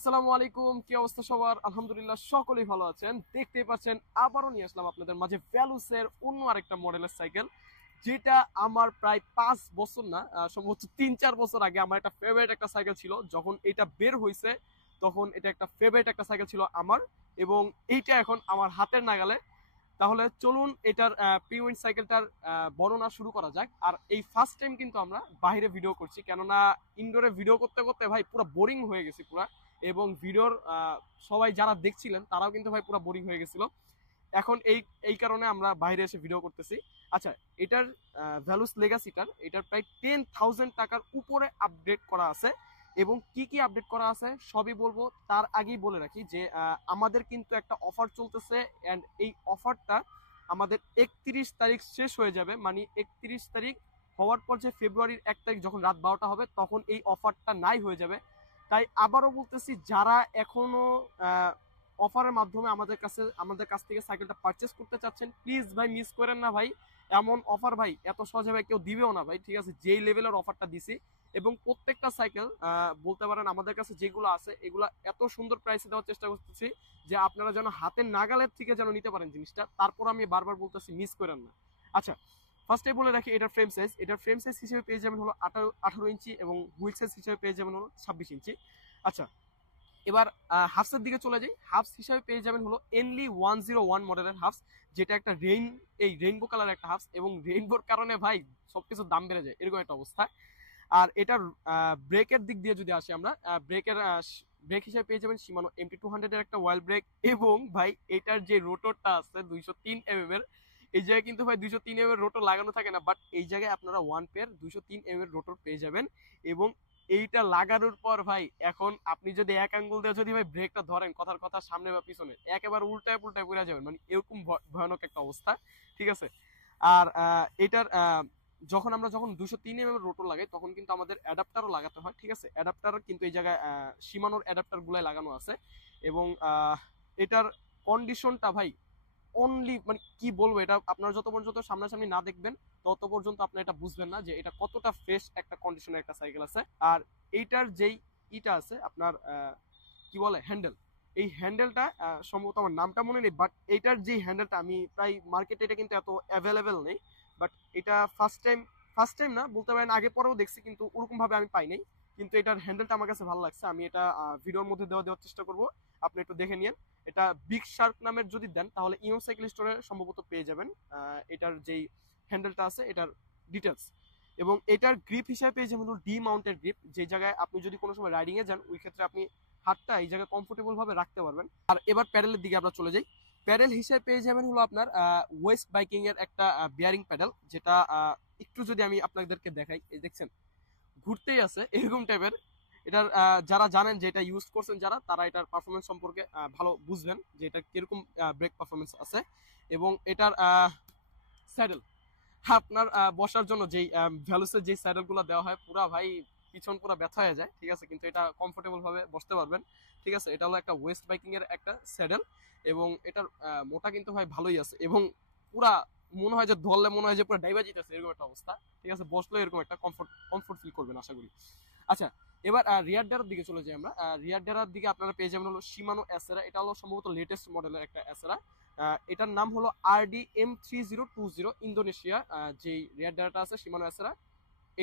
আসসালামু আলাইকুম, কি অবস্থা সবার? আলহামদুলিল্লাহ সকলেই ভালো আছেন। দেখতেই পাচ্ছেন আবারও নিয়ে আসলাম আপনাদের মাঝে ভ্যালুসের অন্য আরেকটা মডেলের সাইকেল, যেটা আমার প্রায় 5 বছর না, সম্ভবত 3-4 বছর আগে আমার একটা ফেভারিট একটা সাইকেল ছিল। যখন এটা বের হয়েছে তখন এটা একটা ফেভারিট একটা সাইকেল ছিল আমার, এবং এইটা এখন আমার হাতের নাগালে। তাহলে চলুন এটার প্রিউইন সাইকেলটার বর্ণনা শুরু করা যাক। আর এই ফার্স্ট টাইম কিন্তু আমরা বাইরে ভিডিও করছি, কেননা ইনডোরে ভিডিও করতে করতে ভাই পুরো বোরিং হয়ে গেছি পুরা। এবং ভিডিওর সবাই যারা দেখছিলেন তারাও কিন্তু ভাই পুরো বোরিং হয়ে গেছিল। এখন এই এই কারণে আমরা বাইরে এসে ভিডিও করতেছি। আচ্ছা, এটার ভ্যালুস লেগাসিটার এটার প্রায় 10,000 টাকার উপরে আপডেট করা আছে। এবং কি কি আপডেট করা আছে সবই বলবো, তার আগেই বলে রাখি যে আমাদের কিন্তু একটা অফার চলতেছে, অ্যান্ড এই অফারটা আমাদের 31 তারিখ শেষ হয়ে যাবে। মানে 31 তারিখ হওয়ার পর যে ফেব্রুয়ারির 1 তারিখ যখন রাত 12টা হবে তখন এই অফারটা নাই হয়ে যাবে। তাই আবারও বলতেছি, যারা এখনো অফারের মাধ্যমে আমাদের কাছ থেকে সাইকেলটা পারচেস করতে চাচ্ছেন, প্লিজ ভাই মিস করেন না ভাই। এমন অফার ভাই এত সহজে ভাই কেউ দিবেও না ভাই, ঠিক আছে? যেই লেভেলের অফারটা দিছি, এবং প্রত্যেকটা সাইকেল বলতে পারেন আমাদের কাছে যেগুলো আছে এগুলো এত সুন্দর প্রাইসে দেওয়ার চেষ্টা করতেছি যে আপনারা যেন হাতের নাগালের থেকে যেন নিতে পারেন জিনিসটা। তারপর আমি বারবার বলতেছি মিস করেন না। আচ্ছা, ফার্স্টে বলে রাখি এটার ফ্রেম সাইজ হিসেবে পেয়ে যাবেন হলো 18 ইঞ্চি, এবং হুইল সাইজ হিসেবে পেয়ে যাবেন হলো 26 ইঞ্চি। আচ্ছা, এবার হাফসের দিকে চলে যাই। হাফস হিসাবে পেয়ে যাবেন হলো এনলি 101 মডেলের হাফস, যেটা একটা রেইনবো কালার একটা হাফস, এবং রেইনবোর কারণে ভাই সবকিছুর দাম বেড়ে যায় এরকম একটা অবস্থা। আর এটার ব্রেকের দিক দিয়ে যদি আসি আমরা, ব্রেক হিসেবে পেয়ে যাবেন শিমানো MT200 এর একটা ওয়াইল ব্রেক। এবং ভাই এটার যে রোটরটা আছে 203 mm এর, এই জায়গায় কিন্তু ভাই 203 mm এর রোটর লাগানো থাকে না, বাট এই জায়গায় আপনারা ওয়ান পেয়ার 203 mm এর রোটর পেয়ে যাবেন। এবং এইটা লাগানোর পর ভাই এখন আপনি যদি এক আঙ্গুল দিয়ে যদি ভাই ব্রেকটা ধরেন, কথার কথা সামনে বা পিছনে, একেবারে উল্টায় পুল্টায় পড়ে যাবেন, মানে এরকম ভয়ানক একটা অবস্থা, ঠিক আছে? আর এটার যখন 203 mm এর রোটর লাগাই তখন কিন্তু আমাদের অ্যাডাপ্টারও লাগাতে হয়, ঠিক আছে? অ্যাডাপ্টার কিন্তু এই জায়গায় সীমানোর অ্যাডাপ্টার গুলাই লাগানো আছে। এবং এটার কন্ডিশনটা ভাই অনলি, মানে কি বলবো, এটা আপনারা যত পর্যন্ত সামনাসামনি না দেখবেন তত পর্যন্ত আপনি এটা বুঝবেন না যে এটা কতটা ফ্রেশ একটা কন্ডিশনের একটা সাইকেল আছে। আর এইটার যেই ইটা আছে আপনার কি বলে হ্যান্ডেল, এই হ্যান্ডেলটা সম্ভবত আমার নামটা মনে নেই, বাট এইটার যে হ্যান্ডেলটা আমি প্রায় মার্কেটে এটা কিন্তু এত অ্যাভেলেবেল নেই। বাট এটা ফার্স্ট টাইম না বলতে পারেন, আগে পরেও দেখছি কিন্তু ওরকম ভাবে আমি পাই নাই। কিন্তু এটার হ্যান্ডেলটা আমার কাছে ভালো লাগছে, আমি এটা ভিডিওর মধ্যে দেওয়ার চেষ্টা করব, আপনি একটু দেখে নিন। এটা বিগ শার্ক নামের যদি দেন তাহলে ইনো সাইকেল স্টোরে সম্ভবত পেয়ে যাবেন এটার যেই হ্যান্ডেলটা আছে এটার ডিটেলস। এবং এটার গ্রিপ হিসাবে পেয়ে যাবেন ডি মাউন্টেড গ্রিপ, যে জায়গায় আপনি যদি কোনো সময় রাইডিং এ যান ওই ক্ষেত্রে আপনি হাতটা এই জায়গায় কমফোর্টেবল ভাবে রাখতে পারবেন। আর এবার প্যাডেলের দিকে আমরা চলে যাই। প্যাডেল হিসেবে পেয়ে যাবেন হলো আপনার ওয়েস্ট বাইকিং এর একটা বিয়ারিং প্যাডেল, যেটা একটু যদি আমি আপনাদেরকে দেখাই, এই দেখছেন ঘুরতেই আছে এরকম টাইপের। এটার যারা জানেন যে এটা ইউজ করছেন যারা, তারা এটার পারফরমেন্স সম্পর্কে ভালো বুঝবেন যে এটা কিরকম ব্রেক পারফরমেন্স আছে। এবং এটার স্যাডেল আপনার বসার জন্য যেই ভ্যালুসের যে স্যাডেল গুলো দেওয়া হয় পুরা ভাই পিছন পুরো ব্যথা হয়ে যায়, ঠিক আছে? কিন্তু এটা কমফোর্টেবল ভাবে বসতে পারবেন, ঠিক আছে? এটা হলো একটা ওয়েস্ট বাইকিং এর একটা স্যাডেল, এবং এটার মোটা কিন্তু ভাই ভালোই আছে, এবং পুরা মনে হয় যে ধরলে মনে হয় যে পুরো ডাইভা জিতেছে এরকম একটা অবস্থা, ঠিক আছে? বসলে এরকম একটা কমফোর্ট ফিল করবেন আশা করি। আচ্ছা, এবার রিয়ার ডেরার দিকে চলে যাই আমরা। রিয়ার ডেরার দিকে আপনারা পেয়ে যাবেন হলো শিমানো এসেরা, এটা হলো সম্ভবত লেটেস্ট মডেলের একটা এসেরা। এটার নাম হলো RDM3020 ইন্দোনেশিয়া, যে রিয়ার ডেরাটা আছে শিমানো এসেরা,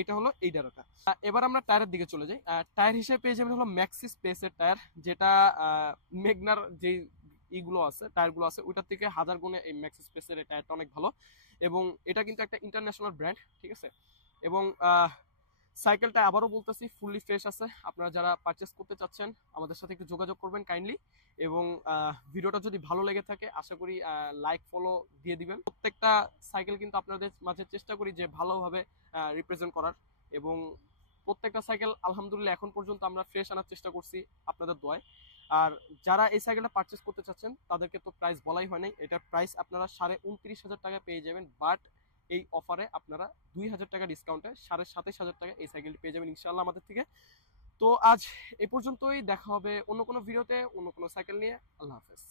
এটা হলো এই ডেরাটা। এবার আমরা টায়ারের দিকে চলে যাই। টায়ার হিসেবে পেয়ে যাবেন হলো ম্যাক্সি স্পেসের টায়ার, যেটা মেগনার যে ইগুলো আছে টায়ারগুলো আছে ওইটার থেকে হাজার গুণে এই ম্যাক্সি স্পেসের এই টায়ারটা অনেক ভালো। এবং এটা কিন্তু একটা ইন্টারন্যাশনাল ব্র্যান্ড, ঠিক আছে? এবং সাইকেলটা আবারও বলতেছি ফুললি ফ্রেশ আছে। আপনারা যারা পারচেস করতে চাচ্ছেন আমাদের সাথে একটু যোগাযোগ করবেন কাইন্ডলি। এবং ভিডিওটা যদি ভালো লেগে থাকে আশা করি লাইক ফলো দিয়ে দিবেন। প্রত্যেকটা সাইকেল কিন্তু আপনাদের মাঝে চেষ্টা করি যে ভালোভাবে রিপ্রেজেন্ট করার। এবং প্রত্যেকটা সাইকেল আলহামদুলিল্লাহ এখন পর্যন্ত আমরা ফ্রেশ আনার চেষ্টা করছি আপনাদের দোয়ায়। আর যারা এই সাইকেলটা পারচেস করতে চাচ্ছেন তাদেরকে তো প্রাইস বলাই হয় নাই, এটার প্রাইস আপনারা 29,500 টাকা পেয়ে যাবেন। বাট এই অফারে আপনারা 2,000 টাকা ডিসকাউন্টে 27,500 টাকা এই সাইকেলটি পেয়ে যাবেন ইনশাল্লাহ আমাদের থেকে। তো আজ এ পর্যন্তই, দেখা হবে অন্য কোনো ভিডিওতে অন্য কোনো সাইকেল নিয়ে। আল্লাহ হাফেজ।